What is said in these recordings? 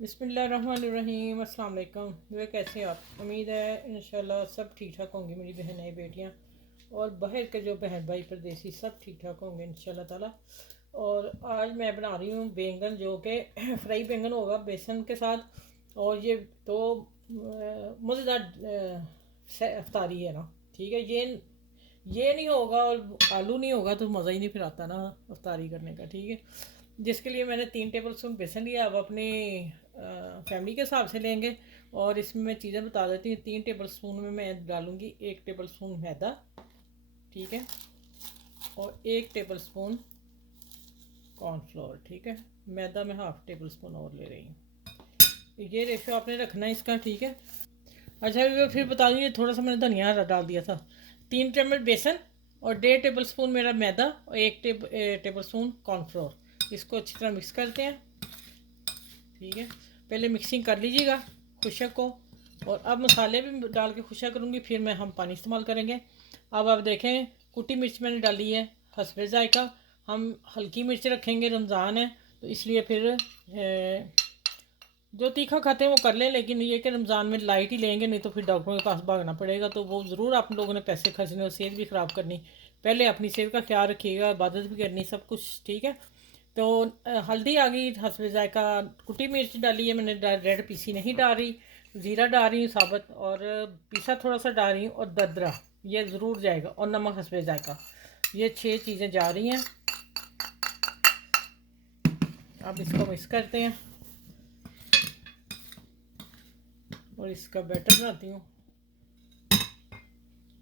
बिस्मिल्लाहिर्रहमानिर्रहीम। अस्सलाम वालेकुम। वे कैसे हैं आप? उम्मीद है इंशाल्लाह सब ठीक ठाक होंगी, मेरी बहनें बेटियां और बाहर के जो बहन भाई परदेसी सब ठीक ठाक होंगे इंशाल्लाह ताला। और आज मैं बना रही हूँ बैंगन, जो कि फ्राई बैंगन होगा बेसन के साथ। और ये तो मज़ेदार अफ्तारी है ना, ठीक है। ये नहीं होगा और आलू नहीं होगा तो मज़ा ही नहीं फिर आता ना अफ्तारी करने का, ठीक है। जिसके लिए मैंने 3 टेबल स्पून बेसन लिया। अब अपनी फैमिली के हिसाब से लेंगे। और इसमें मैं चीज़ें बता देती हूँ। 3 टेबल स्पून में मैं डालूँगी 1 टेबल स्पून मैदा, ठीक है। और 1 टेबल स्पून कॉर्नफ्लोर, ठीक है। मैदा में 1/2 टेबल स्पून और ले रही हूँ। ये रेशो आपने रखना है इसका, ठीक है। अच्छा, ये फिर बता दूँ, ये थोड़ा सा मैंने धनिया डाल दिया था। 3 चम्मच बेसन और 1.5 टेबल स्पून मेरा मैदा और 1 टेबल स्पून कॉर्नफ्लोर। इसको अच्छी तरह मिक्स करते हैं, ठीक है। पहले मिक्सिंग कर लीजिएगा खुशक को। और अब मसाले भी डाल के खुशक करूँगी, फिर मैं हम पानी इस्तेमाल करेंगे। अब आप देखें, कुटी मिर्च मैंने डाली है हस्बे जायका। हम हल्की मिर्च रखेंगे, रमज़ान है तो इसलिए फिर जो तीखा खाते हैं वो कर लें, लेकिन ये कि रमज़ान में लाइट ही लेंगे, नहीं तो फिर डॉक्टरों के पास भागना पड़ेगा। तो वो ज़रूर आप लोगों ने पैसे खर्चने और सेहत भी ख़राब करनी। पहले अपनी सेहत का ख्याल रखिएगा, इबादत भी करनी, सब कुछ ठीक है। तो हल्दी आ गई हस्बे जायका। कुटी मिर्च डाली है मैंने, रेड पीसी नहीं डाल रही। ज़ीरा डाल रही हूँ साबुत, और पीसा थोड़ा सा डाल रही हूँ, और ददरा ये ज़रूर जाएगा, और नमक हस्बे जायका। ये 6 चीज़ें जा रही हैं। अब इसको मिक्स करते हैं और इसका बैटर बनाती हूँ।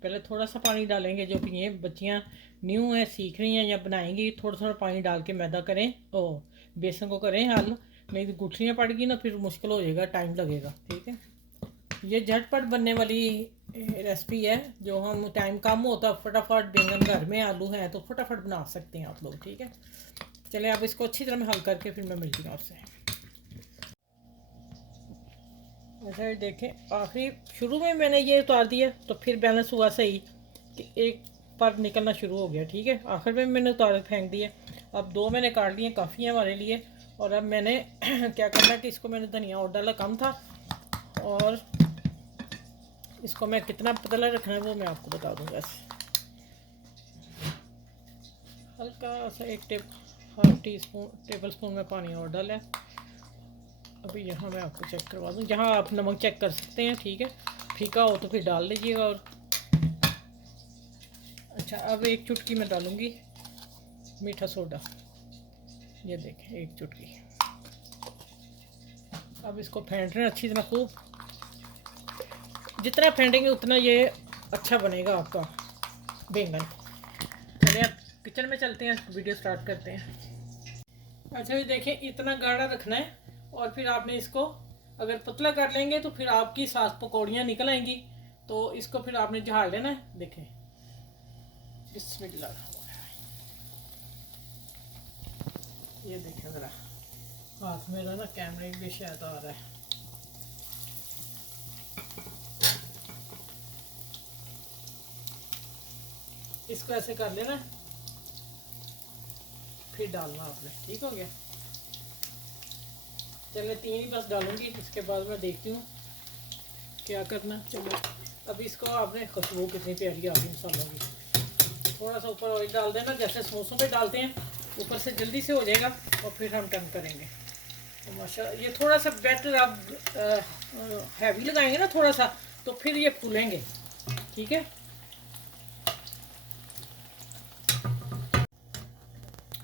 पहले थोड़ा सा पानी डालेंगे, जो कि ये बच्चियाँ न्यू हैं, सीख रही हैं या बनाएंगी, थोड़ा थोड़ा पानी डाल के मैदा करें, ओ बेसन को करें हल। नहीं तो गुठलियाँ पड़ गई ना, फिर मुश्किल हो जाएगा, टाइम लगेगा, ठीक है। ये झटपट बनने वाली रेसिपी है, जो हम टाइम कम होता, फटाफट बैंगन घर में आलू हैं तो फटाफट बना सकते हैं आप लोग, ठीक है। चलें, आप इसको अच्छी तरह हल करके फिर मैं मिलती हूँ आपसे। अच्छा, देखें, आखिरी शुरू में मैंने ये उतार दिया तो फिर बैलेंस हुआ सही कि एक पर निकलना शुरू हो गया, ठीक है। आखिर में मैंने उतार फेंक दिया। अब 2 मैंने काट लिए, काफ़ी है हमारे लिए। और अब मैंने क्या करना कि इसको मैंने धनिया और डाला, कम था। और इसको मैं कितना पतला रखना है वो मैं आपको बता दूँ। बस हल्का सा 1 टेबल स्पून में पानी और डाला है। अभी यहाँ मैं आपको चेक करवा दूँ, जहाँ आप नमक चेक कर सकते हैं, ठीक है। फीका हो तो फिर डाल लीजिएगा। और अच्छा, अब 1 चुटकी मैं डालूँगी मीठा सोडा, ये देखें 1 चुटकी। अब इसको फेंट रहे हैं अच्छी तरह, खूब। जितना फेंटेंगे उतना ये अच्छा बनेगा आपका बैंगन। चलिए अब किचन में चलते हैं, वीडियो स्टार्ट करते हैं। अच्छा, ये देखें, इतना गाढ़ा रखना है। और फिर आपने इसको अगर पतला कर लेंगे तो फिर आपकी सास पकौड़ियाँ निकल आएंगी। तो इसको फिर आपने झाड़ लेना है। देखें, बिस्मिल्लाह, ये देखें ज़रा, हाथ मेरा ना कैमरे भी शायद आ रहा है। इसको ऐसे कर लेना, फिर डालना आपने, ठीक हो गया। चलिए 3 ही बस डालूंगी, इसके बाद मैं देखती हूँ क्या करना। चलिए, अब इसको आपने, खुशबू कितनी प्यारी आ गई मसालों की। थोड़ा सा ऊपर ऑयल डाल देना, जैसे समोसों पे डालते हैं, ऊपर से जल्दी से हो जाएगा। और फिर हम टर्न करेंगे तो माशाल्लाह ये थोड़ा सा बैटर आप हैवी लगाएंगे ना थोड़ा सा, तो फिर ये फूलेंगे, ठीक है।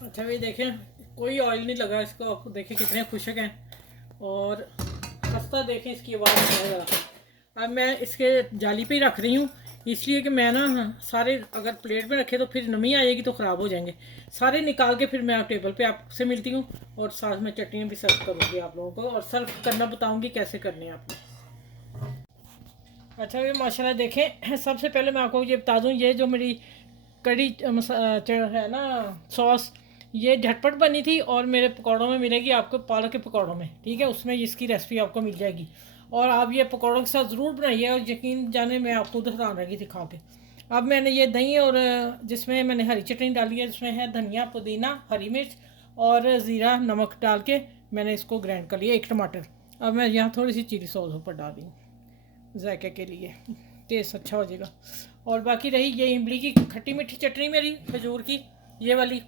अच्छा, ये देखें, कोई ऑयल नहीं लगा इसको। आपको देखें कितने खुशक हैं। और खस्ता देखें, इसकी आवाज़ ज़रा। अब मैं इसके जाली पे ही रख रही हूँ, इसलिए कि मैं ना सारे अगर प्लेट में रखे तो फिर नमी आएगी तो ख़राब हो जाएंगे। सारे निकाल के फिर मैं आप टेबल पे आपसे मिलती हूँ। और साथ में चटनी भी सर्व करूँगी आप लोगों को, और सर्व करना बताऊँगी कैसे करनी है आपने। अच्छा, ये माशाल्लाह देखें, सबसे पहले मैं आपको ये बता दूँ, ये जो मेरी कड़ी है ना सॉस, ये झटपट बनी थी। और मेरे पकौड़ों में मिलेगी आपको, पालक के पकौड़ों में, ठीक है। उसमें इसकी रेसिपी आपको मिल जाएगी। और आप ये पकौड़ों के साथ ज़रूर बनाइए, और यकीन जाने मैं आपको दिखा रही थी खा के। अब मैंने ये दही, और जिसमें मैंने हरी चटनी डाली है, जिसमें है धनिया, पुदीना, हरी मिर्च और ज़ीरा, नमक डाल के मैंने इसको ग्राइंड कर लिया। 1 टमाटर, अब मैं यहाँ थोड़ी सी चिली सॉस ऊपर डाल रही हूँ जायके के लिए, टेस्ट अच्छा हो जाएगा। और बाकी रही ये इमली की खट्टी मीठी चटनी मेरी खजूर की, ये वाली,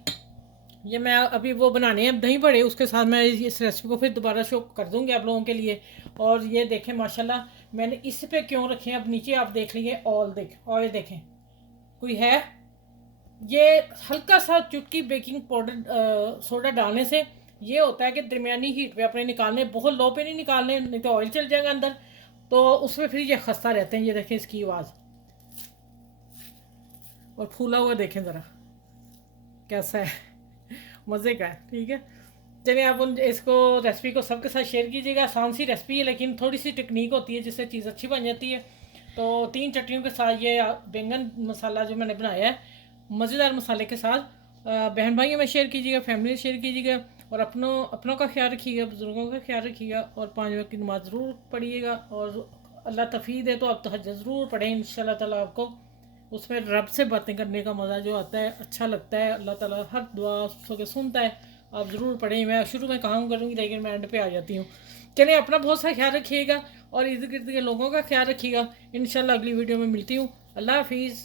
ये मैं अभी वो बनाने हैं दही बड़े, उसके साथ मैं इस रेसिपी को फिर दोबारा शो कर दूँगी आप लोगों के लिए। और ये देखें माशाल्लाह मैंने इस पे क्यों रखे हैं, अब नीचे आप देख लीजिए ऑयल देखें कोई है। ये हल्का सा चुटकी बेकिंग पाउडर सोडा डालने से ये होता है कि दरमियानी हीट पे अपने निकालने, बहुत लो पे नहीं निकालने, नहीं तो ऑयल चल जाएगा अंदर, तो उसमें फिर ये खस्ता रहते हैं। ये देखें इसकी आवाज़, और फूला हुआ देखें ज़रा कैसा है, मज़े का है। ठीक है, चलिए आप इसको रेसिपी को सबके साथ शेयर कीजिएगा। आसान सी रेसिपी है लेकिन थोड़ी सी टेक्निक होती है जिससे चीज़ अच्छी बन जाती है। तो 3 चटनियों के साथ ये बैंगन मसाला जो मैंने बनाया है मज़ेदार मसाले के साथ, बहन भाइयों में शेयर कीजिएगा, फैमिली में शेयर कीजिएगा, और अपनों का ख्याल रखिएगा, बुज़ुर्गों का ख्याल रखिएगा, और 5 वक्त की नमाज़ ज़रूर पढ़िएगा। और अल्लाह तफ़ीद है तो आप तहज्जुद ज़रूर पढ़ें, इंशाल्लाह ताला आपको उसमें रब से बातें करने का मज़ा जो आता है अच्छा लगता है। अल्लाह ताला हर दुआ के सुनता है, आप ज़रूर पढ़ें। मैं शुरू में काम करूँगी लेकिन मैं एंड पे आ जाती हूँ। चलिए अपना बहुत सा ख्याल रखिएगा और इर्द गिर्द के लोगों का ख्याल रखिएगा। इंशाल्लाह अगली वीडियो में मिलती हूँ। अल्लाह हाफिज़।